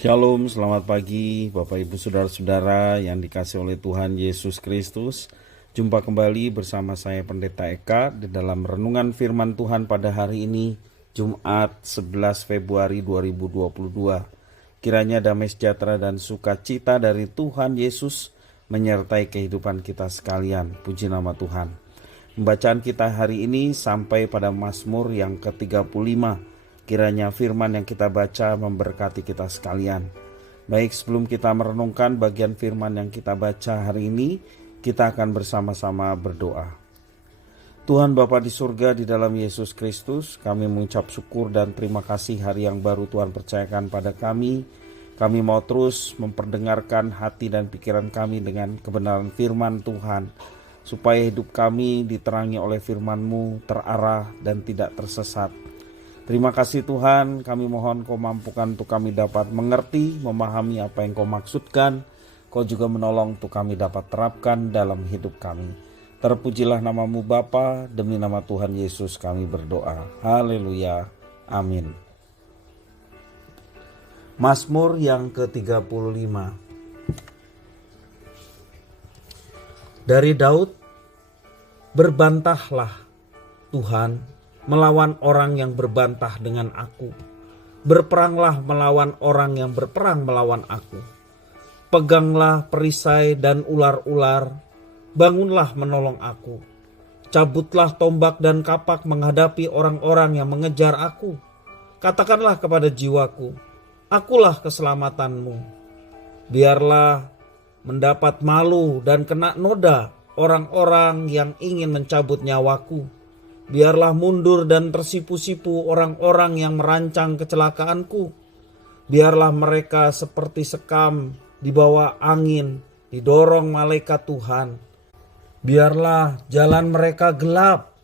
Shalom, selamat pagi Bapak Ibu Saudara-saudara yang dikasihi oleh Tuhan Yesus Kristus. Jumpa kembali bersama saya Pendeta Eka di dalam renungan firman Tuhan pada hari ini, Jumat 11 Februari 2022. Kiranya damai sejahtera dan sukacita dari Tuhan Yesus menyertai kehidupan kita sekalian. Puji nama Tuhan. Pembacaan kita hari ini sampai pada Mazmur yang ke-35. Kiranya firman yang kita baca memberkati kita sekalian. Baik, sebelum kita merenungkan bagian firman yang kita baca hari ini, kita akan bersama-sama berdoa. Tuhan Bapa di surga, di dalam Yesus Kristus, kami mengucap syukur dan terima kasih hari yang baru Tuhan percayakan pada kami. Kami mau terus memperdengarkan hati dan pikiran kami dengan kebenaran firman Tuhan, supaya hidup kami diterangi oleh firman-Mu, terarah dan tidak tersesat. Terima kasih Tuhan, kami mohon Kau mampukan untuk kami dapat mengerti, memahami apa yang Kau maksudkan. Kau juga menolong untuk kami dapat terapkan dalam hidup kami. Terpujilah nama-Mu Bapa, demi nama Tuhan Yesus kami berdoa. Haleluya, amin. Mazmur yang ke-35. Dari Daud, berbantahlah Tuhan melawan orang yang berbantah dengan aku. Berperanglah melawan orang yang berperang melawan aku. Peganglah perisai dan ular-ular, bangunlah menolong aku. Cabutlah tombak dan kapak menghadapi orang-orang yang mengejar aku. Katakanlah kepada jiwaku, akulah keselamatanmu. Biarlah mendapat malu dan kena noda orang-orang yang ingin mencabut nyawaku. Biarlah mundur dan tersipu-sipu orang-orang yang merancang kecelakaanku. Biarlah mereka seperti sekam di bawah angin, didorong malaikat Tuhan. Biarlah jalan mereka gelap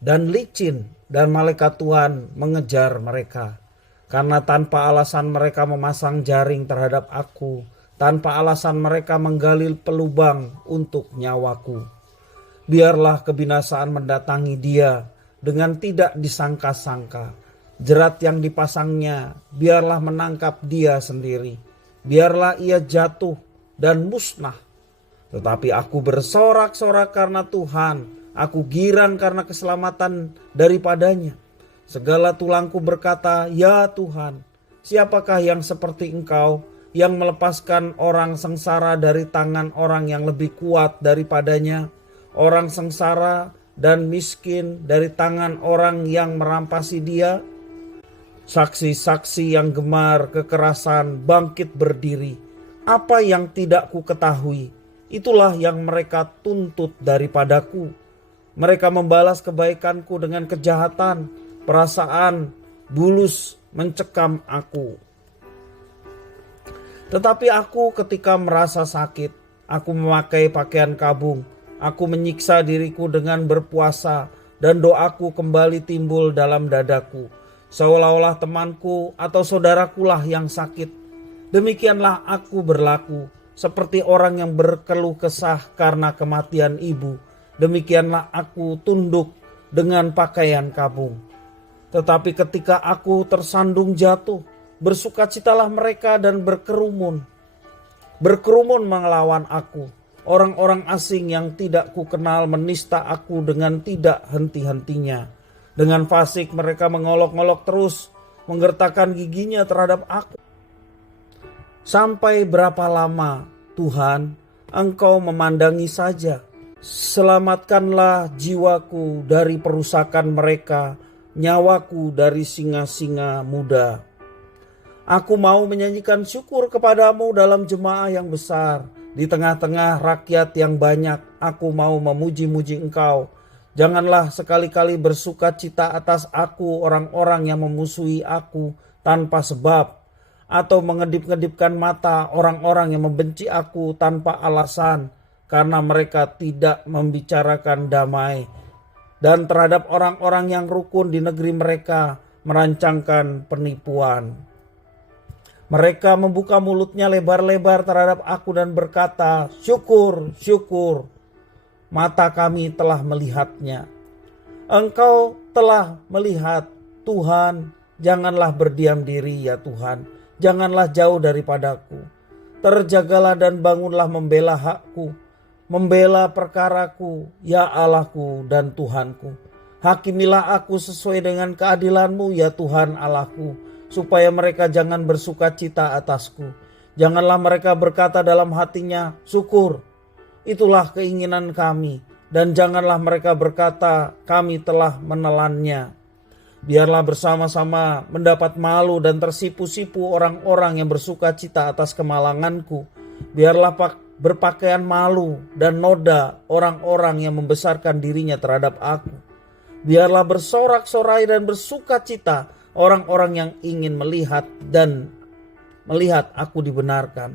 dan licin, dan malaikat Tuhan mengejar mereka. Karena tanpa alasan mereka memasang jaring terhadap aku, tanpa alasan mereka menggali pelubang untuk nyawaku. Biarlah kebinasaan mendatangi dia dengan tidak disangka-sangka. Jerat yang dipasangnya biarlah menangkap dia sendiri. Biarlah ia jatuh dan musnah. Tetapi aku bersorak-sorak karena Tuhan. Aku girang karena keselamatan daripadanya. Segala tulangku berkata, ya Tuhan, siapakah yang seperti Engkau, yang melepaskan orang sengsara dari tangan orang yang lebih kuat daripadanya, orang sengsara dan miskin dari tangan orang yang merampasi dia? Saksi-saksi yang gemar kekerasan bangkit berdiri. Apa yang tidak ku ketahui, itulah yang mereka tuntut daripadaku. Mereka membalas kebaikanku dengan kejahatan. Perasaan bulus mencekam aku. Tetapi aku ketika merasa sakit, aku memakai pakaian kabung. Aku menyiksa diriku dengan berpuasa, dan doaku kembali timbul dalam dadaku. Seolah-olah temanku atau saudarakulah yang sakit. Demikianlah aku berlaku, seperti orang yang berkeluh kesah karena kematian ibu. Demikianlah aku tunduk dengan pakaian kabung. Tetapi ketika aku tersandung jatuh, bersukacitalah mereka dan berkerumun melawan aku. Orang-orang asing yang tidak kukenal menista aku dengan tidak henti-hentinya. Dengan fasik mereka mengolok-olok terus, menggertakkan giginya terhadap aku. Sampai berapa lama, Tuhan, Engkau memandangi saja? Selamatkanlah jiwaku dari perusakan mereka, nyawaku dari singa-singa muda. Aku mau menyanyikan syukur kepadamu dalam jemaah yang besar. Di tengah-tengah rakyat yang banyak, aku mau memuji-muji Engkau. Janganlah sekali-kali bersuka cita atas aku orang-orang yang memusuhi aku tanpa sebab, atau mengedip-ngedipkan mata orang-orang yang membenci aku tanpa alasan, karena mereka tidak membicarakan damai. Dan terhadap orang-orang yang rukun di negeri mereka merancangkan penipuan. Mereka membuka mulutnya lebar-lebar terhadap aku dan berkata, syukur, syukur, mata kami telah melihatnya. Engkau telah melihat, Tuhan, janganlah berdiam diri ya Tuhan. janganlah jauh daripadaku. Terjagalah dan bangunlah membela hakku, membela perkaraku, ya Allahku dan Tuhanku. Hakimilah aku sesuai dengan keadilan-Mu, ya Tuhan Allahku, supaya mereka jangan bersuka cita atasku. Janganlah mereka berkata dalam hatinya, syukur, itulah keinginan kami. Dan janganlah mereka berkata, kami telah menelannya. Biarlah bersama-sama mendapat malu dan tersipu-sipu orang-orang yang bersuka cita atas kemalanganku. Biarlah berpakaian malu dan noda orang-orang yang membesarkan dirinya terhadap aku. Biarlah bersorak-sorai dan bersuka cita orang-orang yang ingin melihat aku dibenarkan.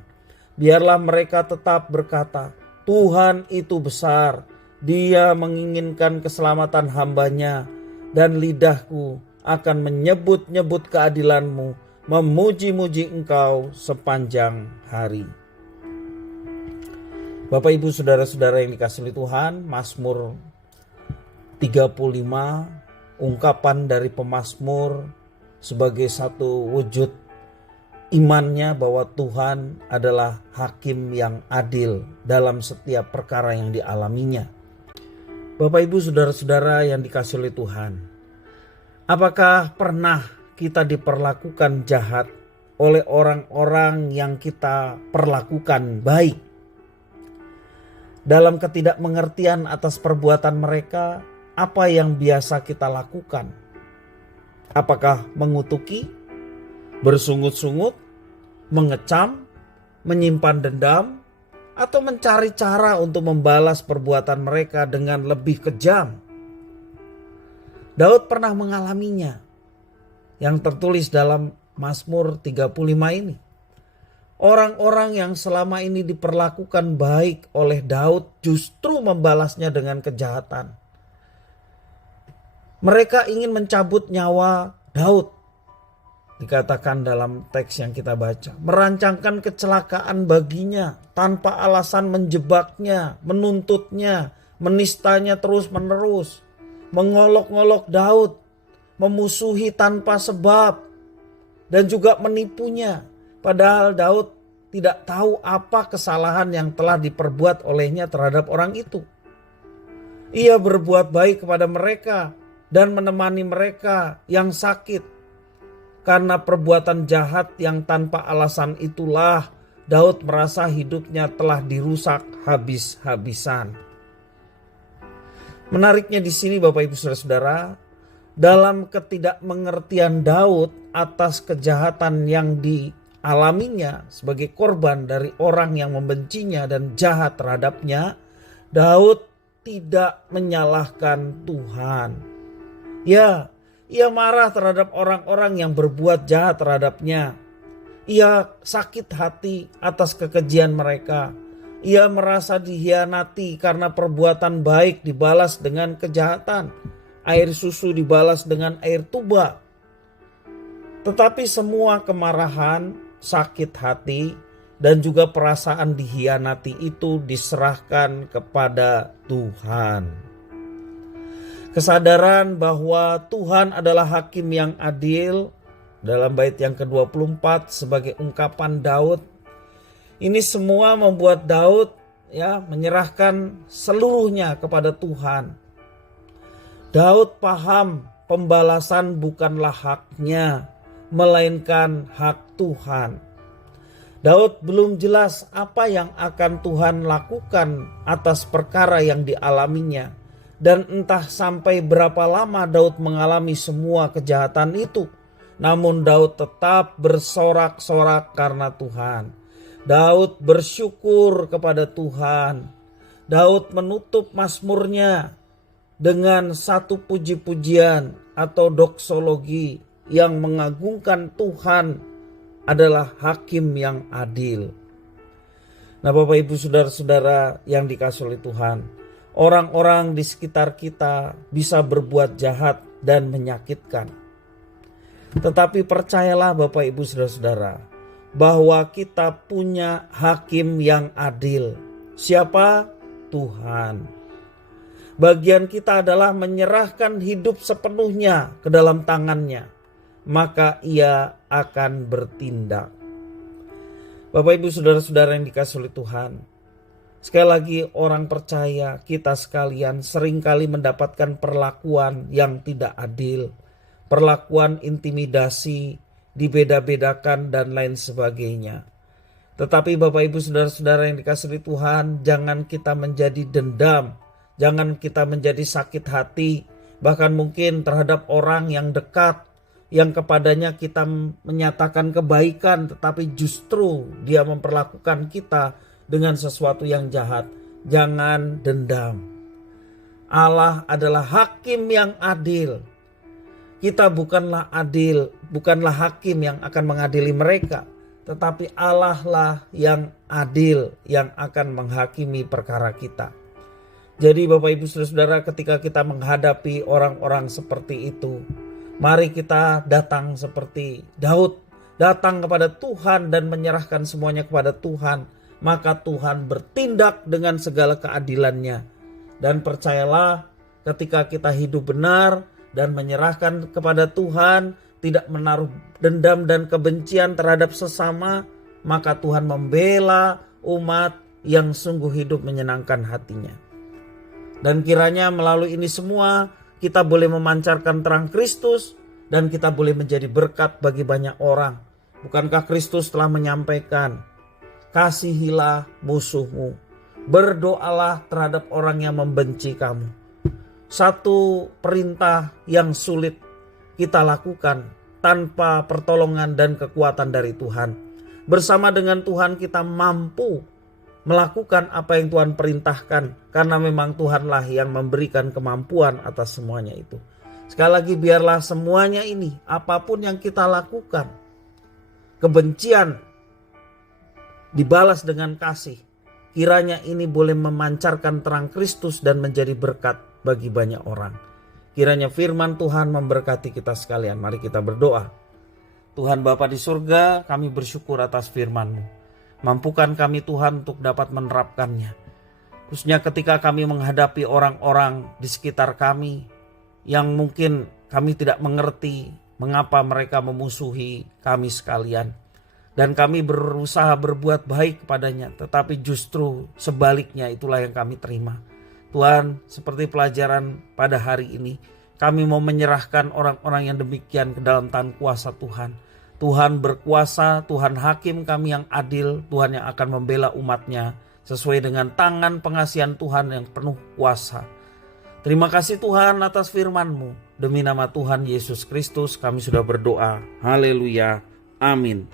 Biarlah mereka tetap berkata, Tuhan itu besar, Dia menginginkan keselamatan hamba-Nya, dan lidahku akan menyebut-nyebut keadilan-Mu, memuji-muji Engkau sepanjang hari. Bapak Ibu saudara-saudara yang dikasihi Tuhan, Mazmur 35, ungkapan dari pemazmur sebagai satu wujud imannya bahwa Tuhan adalah hakim yang adil dalam setiap perkara yang dialaminya. Bapak Ibu saudara-saudara yang dikasihi oleh Tuhan, apakah pernah kita diperlakukan jahat oleh orang-orang yang kita perlakukan baik? Dalam ketidakmengertian atas perbuatan mereka, apa yang biasa kita lakukan? Apakah mengutuki, bersungut-sungut, mengecam, menyimpan dendam, atau mencari cara untuk membalas perbuatan mereka dengan lebih kejam? Daud pernah mengalaminya, yang tertulis dalam Mazmur 35 ini. Orang-orang yang selama ini diperlakukan baik oleh Daud justru membalasnya dengan kejahatan. Mereka ingin mencabut nyawa Daud. Dikatakan dalam teks yang kita baca, merancangkan kecelakaan baginya, tanpa alasan menjebaknya, menuntutnya, menistanya terus-menerus, mengolok-ngolok Daud, memusuhi tanpa sebab, dan juga menipunya. Padahal Daud tidak tahu apa kesalahan yang telah diperbuat olehnya terhadap orang itu. Ia berbuat baik kepada mereka dan menemani mereka yang sakit. Karena perbuatan jahat yang tanpa alasan itulah Daud merasa hidupnya telah dirusak habis-habisan. Menariknya di sini Bapak Ibu Saudara-saudara, dalam ketidakmengertian Daud atas kejahatan yang dialaminya sebagai korban dari orang yang membencinya dan jahat terhadapnya, Daud tidak menyalahkan Tuhan. Ya, ia marah terhadap orang-orang yang berbuat jahat terhadapnya. Ia sakit hati atas kekejian mereka. Ia merasa dihianati karena perbuatan baik dibalas dengan kejahatan. Air susu dibalas dengan air tuba. Tetapi semua kemarahan, sakit hati, dan juga perasaan dihianati itu diserahkan kepada Tuhan. Kesadaran bahwa Tuhan adalah hakim yang adil dalam bait yang ke-24 sebagai ungkapan Daud. Ini semua membuat Daud menyerahkan seluruhnya kepada Tuhan. Daud paham pembalasan bukanlah haknya, melainkan hak Tuhan. Daud belum jelas apa yang akan Tuhan lakukan atas perkara yang dialaminya. Dan entah sampai berapa lama Daud mengalami semua kejahatan itu. Namun Daud tetap bersorak-sorak karena Tuhan. Daud bersyukur kepada Tuhan. Daud menutup mazmurnya dengan satu puji-pujian atau doksologi yang mengagungkan Tuhan adalah hakim yang adil. Nah Bapak Ibu saudara-saudara yang dikasihi oleh Tuhan, orang-orang di sekitar kita bisa berbuat jahat dan menyakitkan. Tetapi percayalah Bapak Ibu saudara-saudara, bahwa kita punya hakim yang adil. Siapa? Tuhan. Bagian kita adalah menyerahkan hidup sepenuhnya ke dalam tangannya. Maka ia akan bertindak. Bapak Ibu saudara-saudara yang dikasihi oleh Tuhan, sekali lagi orang percaya kita sekalian seringkali mendapatkan perlakuan yang tidak adil, perlakuan intimidasi, dibeda-bedakan dan lain sebagainya. Tetapi Bapak Ibu saudara-saudara yang dikasihi Tuhan, jangan kita menjadi dendam, jangan kita menjadi sakit hati, bahkan mungkin terhadap orang yang dekat, yang kepadanya kita menyatakan kebaikan, tetapi justru dia memperlakukan kita dengan sesuatu yang jahat. Jangan dendam. Allah adalah hakim yang adil. Kita bukanlah hakim yang akan mengadili mereka, tetapi Allah lah yang adil yang akan menghakimi perkara kita. Jadi Bapak Ibu Saudara-saudara, ketika kita menghadapi orang-orang seperti itu, mari kita datang seperti Daud, datang kepada Tuhan dan menyerahkan semuanya kepada Tuhan. Maka Tuhan bertindak dengan segala keadilannya. Dan percayalah, ketika kita hidup benar dan menyerahkan kepada Tuhan, tidak menaruh dendam dan kebencian terhadap sesama, maka Tuhan membela umat yang sungguh hidup menyenangkan hatinya. Dan kiranya melalui ini semua kita boleh memancarkan terang Kristus dan kita boleh menjadi berkat bagi banyak orang. Bukankah Kristus telah menyampaikan, kasihilah musuhmu, berdoalah terhadap orang yang membenci kamu. Satu perintah yang sulit kita lakukan tanpa pertolongan dan kekuatan dari Tuhan. Bersama dengan Tuhan kita mampu melakukan apa yang Tuhan perintahkan, karena memang Tuhanlah yang memberikan kemampuan atas semuanya itu. Sekali lagi, biarlah semuanya ini, apapun yang kita lakukan, kebencian dibalas dengan kasih. Kiranya ini boleh memancarkan terang Kristus dan menjadi berkat bagi banyak orang. Kiranya firman Tuhan memberkati kita sekalian. Mari kita berdoa. Tuhan Bapa di surga, kami bersyukur atas firman-Mu. Mampukan kami Tuhan untuk dapat menerapkannya. Khususnya ketika kami menghadapi orang-orang di sekitar kami yang mungkin kami tidak mengerti mengapa mereka memusuhi kami sekalian. Dan kami berusaha berbuat baik kepadanya, tetapi justru sebaliknya itulah yang kami terima. Tuhan, seperti pelajaran pada hari ini, kami mau menyerahkan orang-orang yang demikian ke dalam tangan kuasa Tuhan. Tuhan berkuasa, Tuhan hakim kami yang adil, Tuhan yang akan membela umatnya sesuai dengan tangan pengasihan Tuhan yang penuh kuasa. Terima kasih Tuhan atas firman-Mu. Demi nama Tuhan Yesus Kristus kami sudah berdoa. Haleluya. Amin.